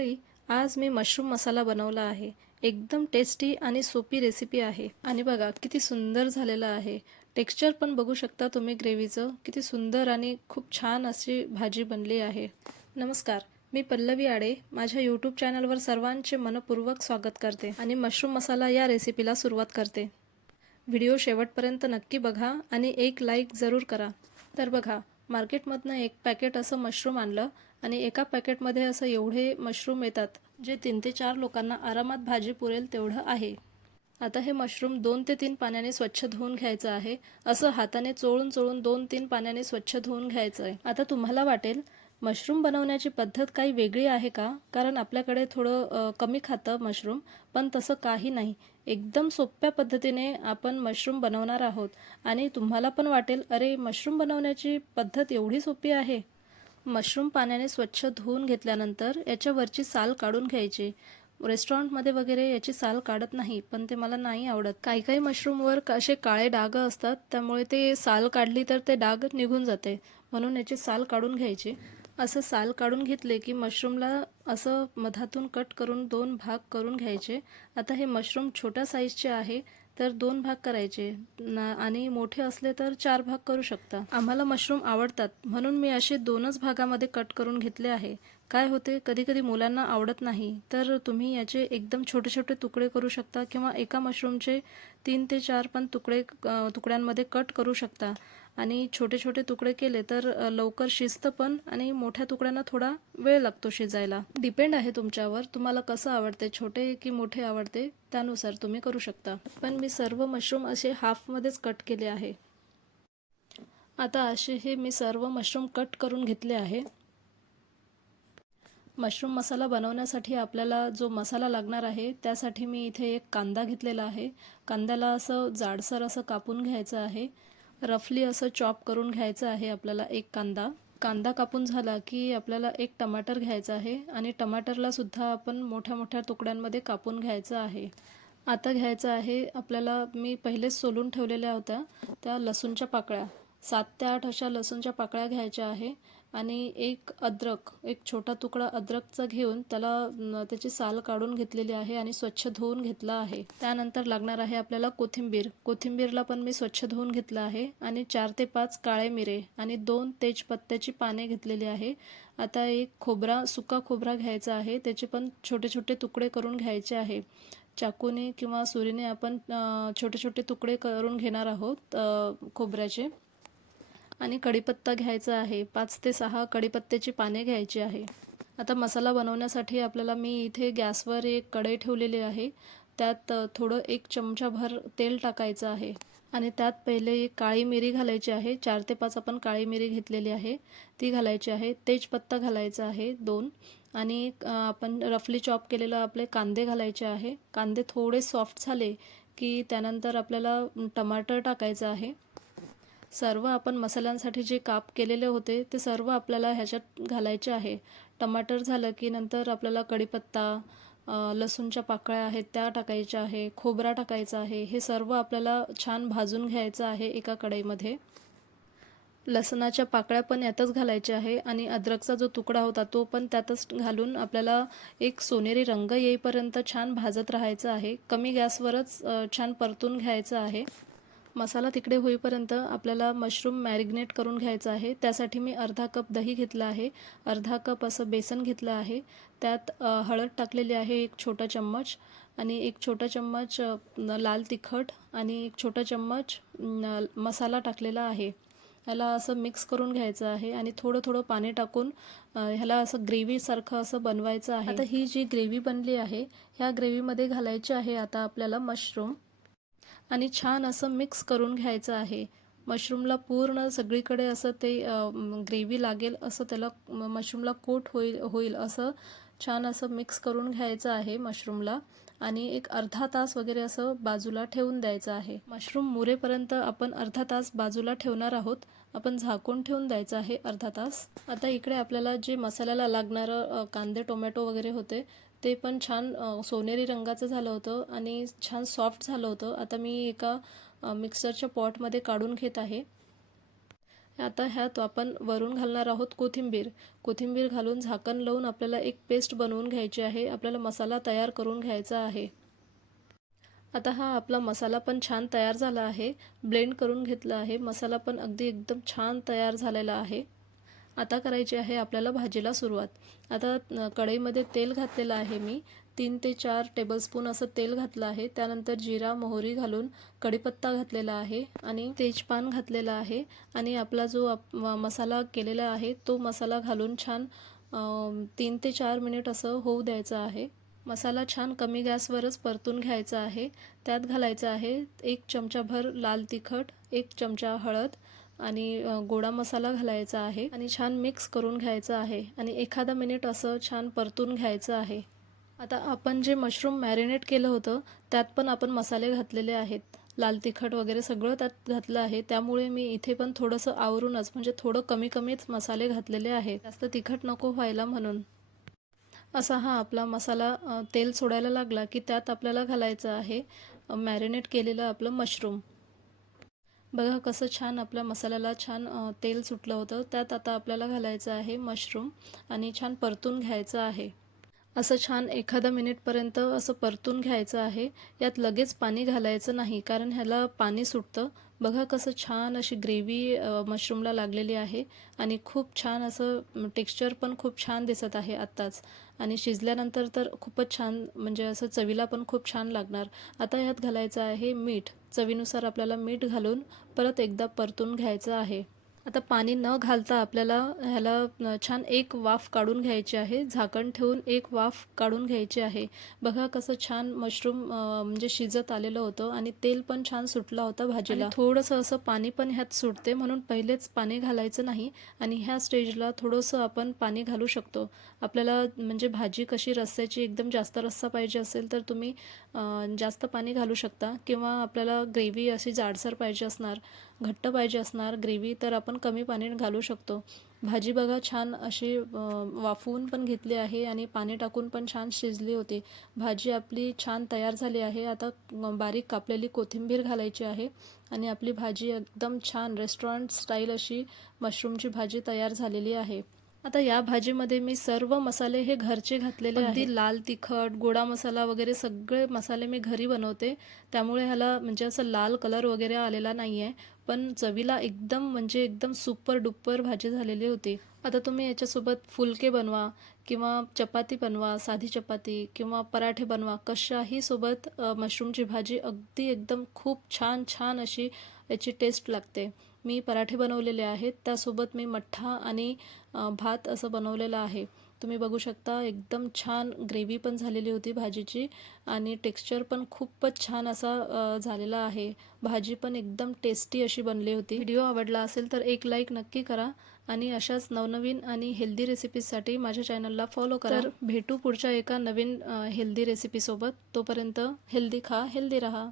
मंडळी, आज मी मशरूम मसाला बनवला आहे. एकदम टेस्टी आणि सोपी रेसिपी आहे. आणि बघा किती सुंदर झालेलं आहे. टेक्स्चर पण बघू शकता तुम्ही ग्रेव्हीचं. किती सुंदर आणि खूप छान अशी भाजी बनली आहे. नमस्कार, मी पल्लवी आडे. माझ्या यूट्यूब चॅनलवर सर्वांचे मनपूर्वक स्वागत करते आणि मशरूम मसाला या रेसिपीला सुरुवात करते. व्हिडिओ शेवटपर्यंत नक्की बघा आणि एक लाईक जरूर करा. तर बघा, मार्केटमधनं एक पॅकेट असं मशरूम आणलं आणि एका पॅकेटमध्ये असं एवढे मशरूम येतात, जे 3 ते 4 लोकांना आरामात भाजी पुरेल तेवढं आहे. आता हे मशरूम 2 ते 3 पाण्याने स्वच्छ धुवून घ्यायचं आहे. असं हाताने चोळून चोळून 2-3 पाण्याने स्वच्छ धुवून घ्यायचं आहे. आता तुम्हाला वाटेल, मशरूम बनवण्याची पद्धत काही वेगळी आहे का? कारण आपल्याकडे थोडं कमी खातं मशरूम, पण तसं काही नाही. एकदम सोप्या पद्धतीने आपण मशरूम बनवणार आहोत आणि तुम्हाला पण वाटेल, अरे मशरूम बनवण्याची पद्धत एवढी सोपी आहे. मशरूम पाण्याने स्वच्छ धुवून घेतल्यानंतर याच्यावरची साल काढून घ्यायची. रेस्टॉरंटमध्ये वगैरे याची साल काढत नाही, पण ते मला नाही आवडत. काही काही मशरूमवर असे काळे डाग असतात, त्यामुळे ते साल काढली तर ते डाग निघून जाते, म्हणून याची साल काढून घ्यायची. असं साल काढून घेतले की मशरूमला असं मधातून कट करून 2 भाग करून घ्यायचे. आता हे मशरूम छोट्या साईजचे आहे, तर 2 भाग करायचे आणि मोठे असले तर 4 भाग करू शकता. आम्हाला मशरूम आवडतात, म्हणून मी असे 2च भागामध्ये कट करून घेतले आहे. काय होते, कधी कधी मुलांना आवडत नाही, तर तुम्ही याचे एकदम छोटे छोटे तुकडे करू शकता किंवा एका मशरूमचे 3 ते 4 पण तुकड्यांमध्ये कट करू शकता. आणि छोटे छोटे तुकडे केले तर लवकर शिजतं पण, आणि मोठ्या तुकड्यांना थोडा वेळ लागतो शिजायला. डिपेंड आहे तुमच्यावर, तुम्हाला कसं आवडते, छोटे की मोठे आवडते, त्यानुसार तुम्ही करू शकता. पण मी सर्व मशरूम असे हाफमध्येच कट केले आहे. आता असे हे मी सर्व मशरूम कट करून घेतले आहे. मशरूम मसाला बनवण्यासाठी आपल्याला जो मसाला लागणार आहे, त्यासाठी मी इथे एक कांदा घेतलेला आहे. कांद्याला असं जाडसर असं कापून घ्यायचं आहे. रफली असं चॉप करून घ्यायचं आहे आपल्याला एक कांदा. कांदा कापून झाला की आपल्याला एक टमाटर घ्यायचा आहे आणि टमाटरला सुद्धा आपण मोठ्या मोठ्या तुकड्यांमध्ये कापून घ्यायचं आहे. आता घ्यायचं आहे आपल्याला, मी पहिलेच सोलून ठेवलेल्या होत्या त्या लसूणच्या पाकळ्या, 7 ते 8 अशा लसूणच्या पाकळ्या घ्यायच्या आहे. आणि एक अद्रक, एक छोटा तुकडा अद्रकचा घेऊन त्याची साल काढून घेतलेली आहे आणि स्वच्छ धुवून घेतला आहे. त्यानंतर लागणार आहे आपल्याला कोथिंबीर. कोथिंबीरला पण मी स्वच्छ धुवून घेतलं आहे. आणि 4 ते 5 काळे मिरे आणि 2 तेजपत्त्याची पाने घेतलेली आहे. आता एक सुका खोबरा घ्यायचा आहे, त्याचे पण छोटे छोटे तुकडे करून घ्यायचे आहे. चाकूने किंवा सुरीने आपण छोटे छोटे तुकडे करून घेणार आहोत खोबऱ्याचे. आणि कढीपत्ता घ्यायचा आहे, 5 ते 6 कढीपत्त्याची पाने घ्यायची आहे. आता मसाला बनवण्यासाठी आपल्याला, मी इथे गॅसवर एक कढई ठेवलेली आहे. त्यात थोडं 1 चमचाभर तेल टाकायचं आहे आणि त्यात पहिले एक काळी मिरी घालायची आहे. 4 ते 5 आपण काळी मिरी घेतलेली आहे, ती घालायची आहे. तेजपत्ता घालायचा आहे 2. आणि आपण रफली चॉप केलेले आपले कांदे घालायचे आहे. कांदे थोडे सॉफ्ट झाले की त्यानंतर आपल्याला टमाटर टाकायचं आहे. सर्व आपण मसाल्यांसाठी जे काप केलेले होते ते सर्व आपल्याला ह्याच्यात घालायचे आहे. टमाटर झालं की नंतर आपल्याला कढीपत्ता, लसूणच्या पाकळ्या आहेत त्या टाकायच्या आहे, खोबरा टाकायचा आहे. हे सर्व आपल्याला छान भाजून घ्यायचं आहे एका कढईमध्ये. लसणाच्या पाकळ्या पण यातच घालायच्या आहे आणि अद्रकचा जो तुकडा होता तो पण त्यातच घालून आपल्याला एक सोनेरी रंग येईपर्यंत छान भाजत राहायचं आहे. कमी गॅसवरच छान परतून घ्यायचं आहे. मसाला तिकडे होईपर्यंत आपल्याला मशरूम मॅरिनेट करून घ्यायचं आहे. त्यासाठी मी अर्धा कप दही घेतला आहे, अर्धा कप असं बेसन घेतलं आहे. त्यात हळद टाकलेली आहे 1 छोटा चम्मच आणि 1 छोटा चम्मच लाल तिखट आणि 1 छोटा चम्मच मसाला टाकलेला आहे. ह्याला असं मिक्स करून घ्यायचं आहे आणि थोडं थोडं पाणी टाकून ह्याला असं ग्रेव्हीसारखं असं बनवायचं आहे. आता ही जी ग्रेव्ही बनली आहे, ह्या ग्रेव्हीमध्ये घालायची आहे आता आपल्याला मशरूम आणि छान असं मिक्स करून घ्यायचं आहे. मशरूमला पूर्ण सगळीकडे असं ते ग्रेव्ही लागेल असं त्याला मशरूमला कोट होईल असं छान असं मिक्स करून घ्यायचं आहे मशरूमला. आणि एक अर्धा तास वगैरे असं बाजूला ठेवून द्यायचं आहे. मशरूम मुरेपर्यंत आपण अर्धा तास बाजूला ठेवणार आहोत. आपण झाकून ठेवून द्यायचं आहे अर्धा तास. आता इकडे आपल्याला जे मसाल्याला लागणारं कांदे टोमॅटो वगैरे होते ते पण छान सोनेरी रंगाचं झालं होतं आणि छान सॉफ्ट झालं होतं. आता मी एका मिक्सरच्या पॉटमध्ये काढून घेत आहे. आता ह्यात आपण वरून घालणार आहोत कोथिंबीर. कोथिंबीर घालून झाकण लावून आपल्याला एक पेस्ट बनवून घ्यायची आहे. आपल्याला मसाला तयार करून घ्यायचा आहे. आता हा आपला मसाला पण छान तयार झाला आहे. ब्लेंड करून घेतला आहे. मसाला पण अगदी एकदम छान तयार झालेला आहे. आता करायची आहे आपल्याला भाजीला सुरुवात. आता कढईमध्ये तेल घातलेलं आहे मी. 3 ते 4 टेबलस्पून असं तेल घातलं आहे. त्यानंतर जिरा मोहरी घालून कढीपत्ता घातलेला आहे आणि तेजपान घातलेला आहे आणि आपला जो मसाला केलेला आहे तो मसाला घालून छान 3 ते 4 मिनिट असं होऊ द्यायचं आहे. मसाला छान कमी गॅसवरच परतून घ्यायचा आहे. त्यात घालायचं आहे 1 चमचाभर लाल तिखट, 1 चमचा हळद आणि गोडा मसाला घालायचा आहे आणि छान मिक्स करून घ्यायचं आहे आणि एखादा मिनिट असं छान परतून घ्यायचं आहे. आता आपण जे मशरूम मॅरिनेट केलं होतं त्यात पण आपण मसाले घातलेले आहेत. लाल तिखट वगैरे सगळं त्यात घातलं आहे. त्यामुळे मी इथे पण थोडंसं आवरूनच म्हणजे थोडं कमीच मसाले घातलेले आहेत. जास्त तिखट नको व्हायला म्हणून. असा हा आपला मसाला तेल सोडायला लागला की त्यात आपल्याला घालायचं आहे मॅरिनेट केलेलं आपलं मशरूम. बघा कसं छान आपल्या मसाल्याला छान तेल सुटलं होतं. त्यात आता आपल्याला घालायचं आहे मशरूम आणि छान परतून घ्यायचं आहे. असं छान एखादा मिनिटपर्यंत असं परतून घ्यायचं आहे. यात लगेच पाणी घालायचं नाही कारण ह्याला पाणी सुटतं. बघा कसं छान अशी ग्रेव्ही मशरूमला लागलेली आहे आणि खूप छान असं टेक्स्चर पण खूप छान दिसत आहे आत्ताच आणि शिजल्यानंतर तर खूपच छान म्हणजे असं चवीला पण खूप छान लागणार. आता ह्यात घालायचं आहे मीठ. चवीनुसार आपल्याला मीठ घालून परत एकदा परतून घ्यायचं आहे. आता पाणी न घालता आपल्याला ह्याला छान एक वाफ काढून घ्यायची आहे. झाकण ठेवून एक वाफ काढून घ्यायची आहे. बघा कसं छान मशरूम म्हणजे शिजत आलेलं होतं आणि तेल पण छान सुटला होता भाजीला. थोडंसं असं पाणी पण ह्यात सुटते म्हणून पहिलेच पाणी घालायचं नाही आणि ह्या स्टेजला थोडंसं आपण पाणी घालू शकतो. आपल्याला म्हणजे भाजी कशी रस्स्याची एकदम जास्त रस्सा पाहिजे असेल तर तुम्ही जास्त पाणी घालू शकता किंवा आपल्याला ग्रेव्ही अशी जाडसर पाहिजे असणार, घट्ट पाहिजे असणार ग्रेव्ही तर आपण कमी पाणी घालू शकतो. भाजी बघा छान अशी वाफवून पण घेतली आहे आणि पाणी टाकून पण छान शिजली होती. भाजी आपली छान तयार झाली आहे. आता बारीक कापलेली कोथिंबीर घालायची आहे आणि आपली भाजी एकदम छान रेस्टॉरंट स्टाईल अशी मशरूमची भाजी तयार झालेली आहे. आता या भाजीमध्ये मी सर्व मसाले हे घरचे घातलेले आहेत. अगदी लाल तिखट, गोडा मसाला वगैरे सगळे मसाले मी घरी बनवते. त्यामुळे ह्याला म्हणजे असं लाल कलर वगैरे आलेला नाही आहे. पण चवीला एकदम म्हणजे एकदम सुपर डुपर भाजी झालेली होती. आता तुम्ही याच्यासोबत फुलके बनवा किंवा चपाती बनवा, साधी चपाती किंवा पराठे बनवा, कशाही सोबत मशरूमची भाजी अगदी एकदम खूप छान छान अशी याची टेस्ट लागते. मी पराठे बनवलेले आहेत. त्यासोबत मी मठ्ठा आणि भात असं बनवलेलं आहे. तुम्ही बघू शकता एकदम छान ग्रेव्ही पण झालेली होती भाजीची आणि टेक्स्चर पण खूपच छान असा झालेला आहे. भाजी पण एकदम टेस्टी अशी बनली होती. व्हिडिओ आवडला असेल तर एक लाईक नक्की करा आणि अशाच नवनवीन आणि हेल्दी रेसिपीजसाठी माझ्या चॅनलला फॉलो करा. तर भेटू पुढच्या एका नवीन हेल्दी रेसिपीसोबत. तोपर्यंत हेल्दी खा, हेल्दी राहा.